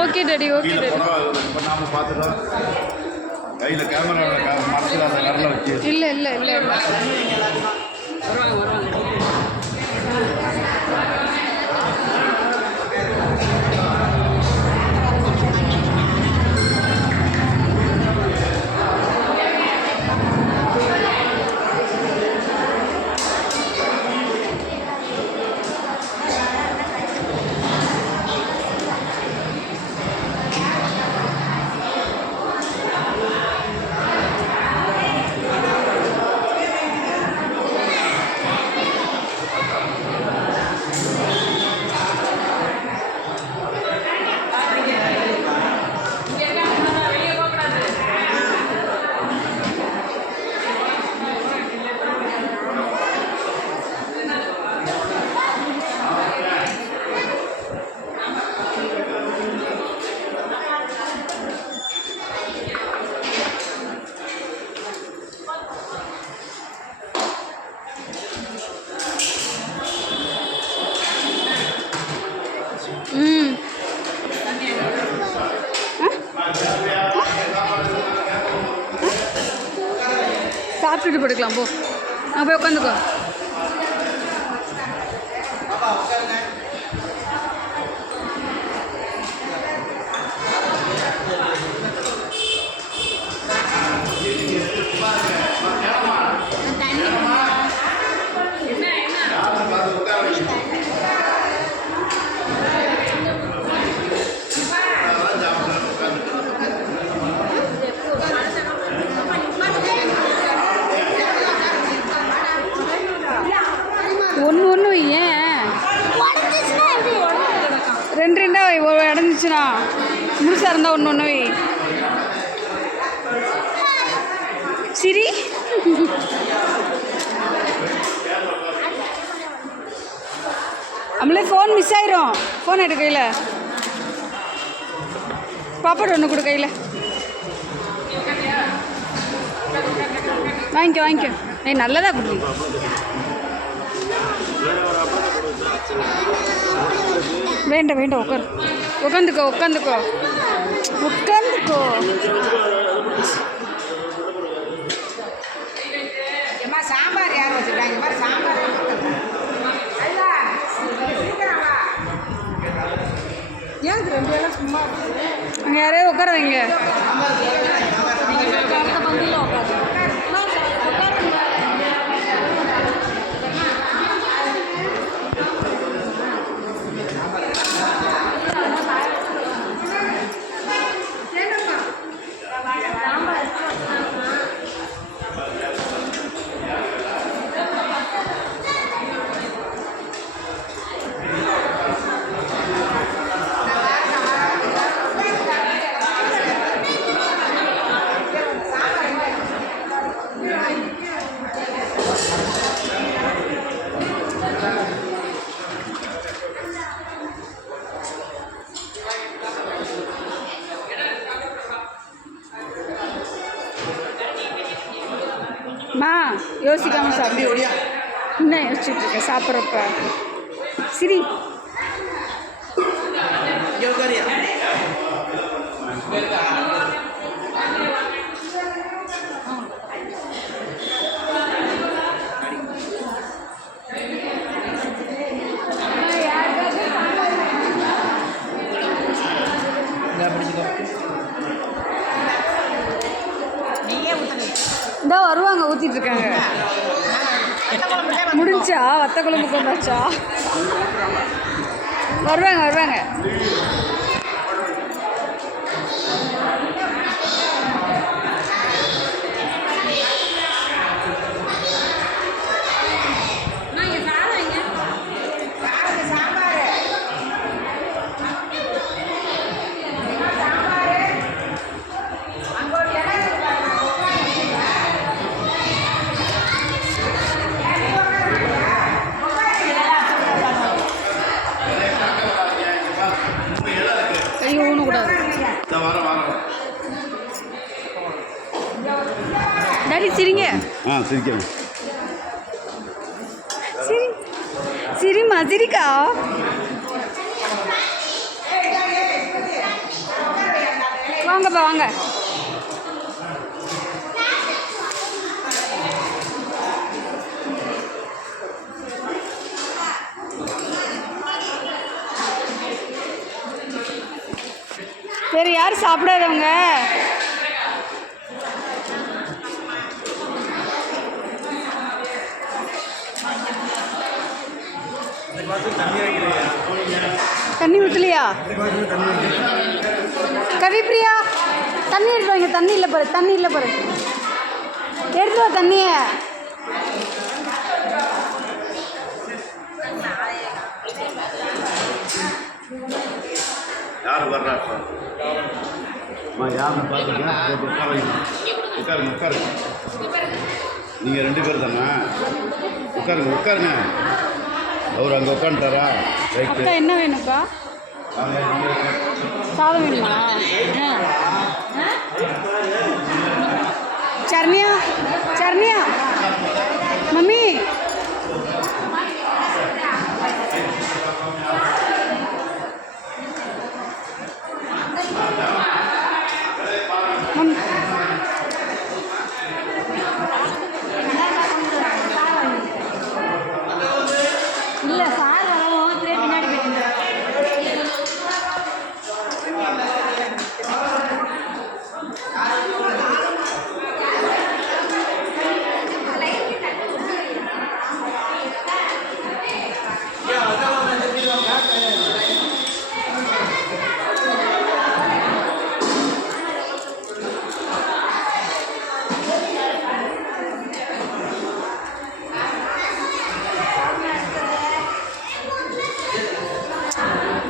Okay daddy okay daddy. இப்போ நாம பார்த்துட்டோம் கையில் கேமரா மனசில் அந்த வரல வச்சு இல்லை இல்லை இல்லை ஊற்றி போட்டுக்கலாம் போ. போய் உட்காந்துக்கோ. ஒன்று ஏன் ரெண்டு இடந்துச்சுன்னா முழுசாக இருந்தால் ஒன்று வை. சிரி நம்மளே ஃபோன் மிஸ் ஆயிரும். ஃபோன் எடு கையில். பாப்பாடு ஒன்று கொடு கையில். வாங்கிக்கோ. நல்லதாக கொடு. வேண்டாம் உட்காந்துக்கோ. சாம்பார் யார் வச்சுருக்காங்க? சாம்பார் ஏன் 2 வேளை சும்மா அங்கே யாரையும் உட்கார வைங்க. மா யோசிக்காம சாப்பிடு. என்ன யோசிச்சுட்டு இருக்க சாப்பிட்றப்ப? சிரி இதான் வருவாங்க. ஊற்றிட்டு இருக்காங்க. முடிஞ்சா வத்த குழம்பு கொண்டாச்சா? வருவாங்க. டாடி சிரிங்க. சிரிக்கிறேன். சிரிமா சிரிக்கா. வாங்கப்பா வாங்க. வேறு யார் சாப்பிடாதவங்க? தண்ணி ஊற்றலையா? கவிப்பிரியா தண்ணி எடுத்து வாங்க. தண்ணி இல்லை பாரு. எடுத்து வா தண்ணியை. யார் வர்றா? யாருன்னு பார்த்துருக்கேன். உட்காருங்க. நீங்கள் 2 பேர் தானே? உட்காருங்க. அவர் அங்கே உட்காந்துட்டாரா? அக்கா என்ன வேணும்ப்பா? சாதம் வேணுமா? சரண்யா மம்மி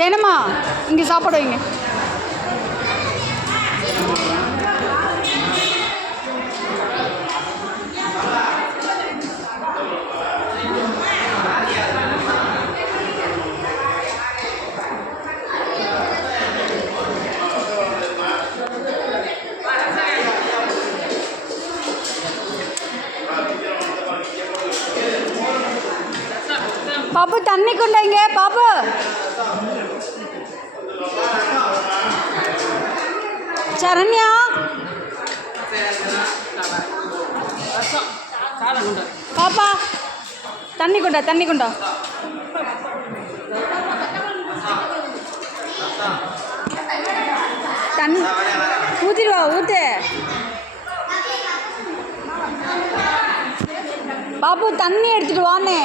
தேனம்மா இங்கே சாப்பாடு வைங்க. பாப்பு தண்ணி கொண்டாங்க பாப்பு. சரண்யா பாப்பா தண்ணி கொண்டா தண்ணி கொண்டா. தண்ணி ஊற்றிடுவா ஊற்று. பாப்பு தண்ணி எடுத்துட்டு வானே.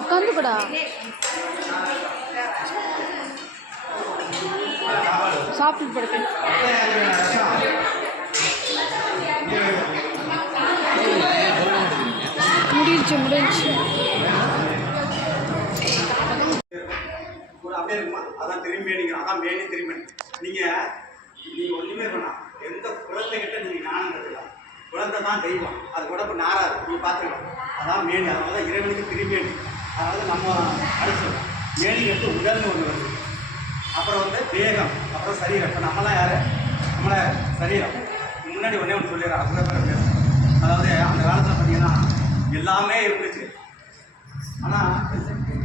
உட்காந்துக்கூடா சாப்பிட்டு படுக்க. முடிஞ்சு அப்படியே இருக்குமா? அதான் திரும்பி அதான் மேனி திரும்பி நீங்கள் ஒன்றுமே வேணாம். எந்த குழந்தைகிட்ட நீங்கள் ஞானம் கற்றுக்கலாம். குழந்தை தான் தெய்வம். அது உடம்பு நாராது. நீங்கள் பார்த்துக்கலாம். அதான் மேனி. அதனால தான் இறைவனுக்கு திருமேனி. அதாவது நம்ம அடிச்சோம் மேனி வந்து உடல்னு ஒன்று வருது. அப்புறம் வந்து தேகம், அப்புறம் சரீரம். இப்போ நம்மளாம் யார்? நம்மளை சரீரம். முன்னாடி ஒன்றே ஒன்று சொல்லிடுறேன். அதுதான் பேச. அதாவது அந்த காலத்தில் பார்த்தீங்கன்னா எல்லாமே இருந்துச்சு. ஆனால்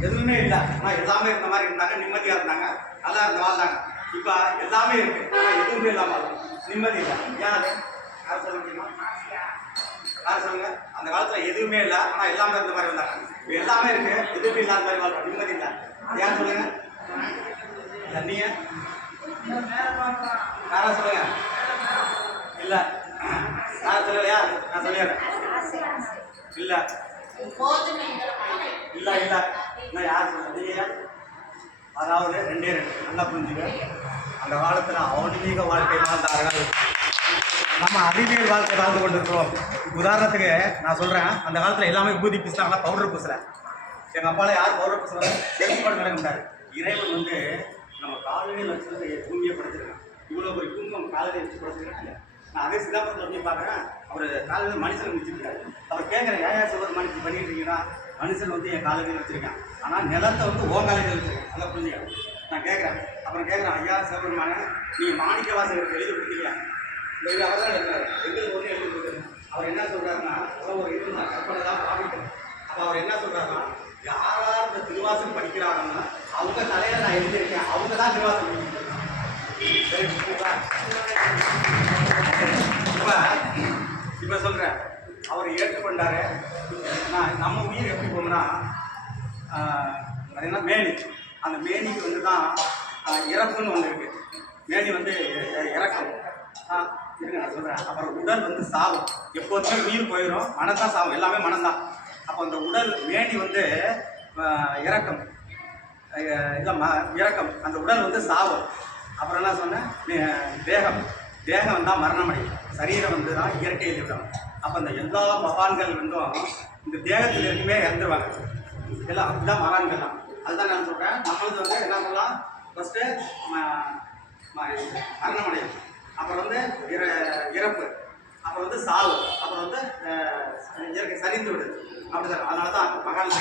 எதுவுமே இல்லை. ஆனால் எல்லாமே இருந்த மாதிரி இருந்தாங்க. நிம்மதியாக இருந்தாங்க. நல்லா இருந்த வாழ்ந்தாங்க. இப்போ எல்லாமே இருக்குது. ஆனால் எதுவுமே இல்லாமல் நிம்மதி இல்லை. ஏன் அது யார் சொல்ல முடியுமா? யார் சொல்லுங்க? அந்த காலத்தில் எதுவுமே இல்லை. ஆனால் எல்லாமே இருந்த மாதிரி இருந்தாங்க. இப்போ எல்லாமே இருக்குது. எதுவுமே இல்லாத மாதிரி வாழ்க்கை. நிம்மதி இல்லை. யார் சொல்லுங்க? தண்ணிய யாரா சொல்லுங்க? இல்லை யார் சொல்லலையா? நான் சொல்லிடுறேன். இல்லை இல்லை இல்லை இன்னும் யார் சொல்லுங்க? அதாவது ரெண்டே நல்லா புரிஞ்சுக்க. அந்த காலத்தில் ஆன்மீக வாழ்க்கை வாழ்ந்தார்கள். நம்ம அறிவியல் வாழ்க்கை வாழ்ந்து கொண்டிருக்கிறோம். உதாரணத்துக்கு நான் சொல்கிறேன். அந்த காலத்தில் எல்லாமே விபூதி பூசினாங்கன்னா பவுடர் பூசலை. எங்கள் அப்பாவில் யார் பவுடர் பூசலை செயல்பாடு நடக்கின்றார். இறைவன் வந்து நம்ம காலையில் வச்சுருந்து பூமியை படுத்துருக்கேன். இவ்வளோ ஒரு குங்குமம் காலையில் வச்சு படுத்துருக்காங்க. நான் அதே சிதாபுரத்தில் போய் பார்க்குறேன். அவர் காலையில் மனுஷன் வச்சுருக்காரு. அவர் கேட்குறேன், ஏன் சொல்வது மனுஷன் பண்ணிட்டு இருக்கீங்கன்னா, மனுஷன் வந்து என் காலையில் வச்சுருக்கேன். ஆனால் நிலத்தை வந்து ஓ காலையில் வச்சுருக்கேன். நல்லா புரிஞ்சுக்க. நான் கேட்குறேன். அப்புறம் கேட்குறேன், ஐயா சிவபெருமான நீங்கள் மாணிக்க வாசகருக்கு எழுதி கொடுத்தீங்க. இந்த இது அவர் தான் எழுதுறாரு. எங்களுக்கு ஒன்று எழுதி கொடுக்குறது. அவர் என்ன சொல்கிறாருன்னா, ஒரு இது நான் கற்பனை தான் பாடிட்டேன். அப்போ அவர் என்ன சொல்கிறாருன்னா, யாரார் இந்த திருவாசகம் படிக்கிறாங்கன்னா அவங்க தலையில் நான் எழுதியிருக்கேன். அவங்க தான் திருவாசகம் படிக்கிறாங்க. சரி புரியுங்களா? இப்போ சொல்கிறேன். அவர் ஏற்றுக்கொண்டாரு. நான் நம்ம உயிர் எப்படி போகணும்னா, அது என்ன மேனி. அந்த மேனிக்கு வந்து தான் இறப்புன்னு ஒன்று இருக்குது. மேனி வந்து இறக்கம் இருக்கு நான் சொல்கிறேன். அப்புறம் உடல் வந்து சாவும். எப்போதுமே உயிர் போயிடும். மனதான் சாவும். எல்லாமே மனம்தான். அப்போ அந்த உடல் மேனி வந்து இறக்கம் இல்லை இறக்கம். அந்த உடல் வந்து சாவும். அப்புறம் என்ன சொன்னேன்? தேகம் தான் மரணம் அடையும். சரீரம் வந்து தான் இயற்கையில் விடும். அப்போ அந்த எல்லா மகான்கள் வந்தும் இந்த தேகத்தில் இருக்குமே இறந்துருவாங்க. எல்லாம் அப்படிதான் மகான்கள் தான். அதுதான் நான் சொல்கிறேன். நம்மளுக்கு வந்து என்ன சொல்லலாம்? ஃபஸ்ட்டு மரணம் அடையும். அப்புறம் வந்து இறப்பு. அப்புறம் வந்து சாவு. அப்புறம் வந்து இயற்கை சரிந்து விடுது. அப்படிதான். அதனால தான் மகான்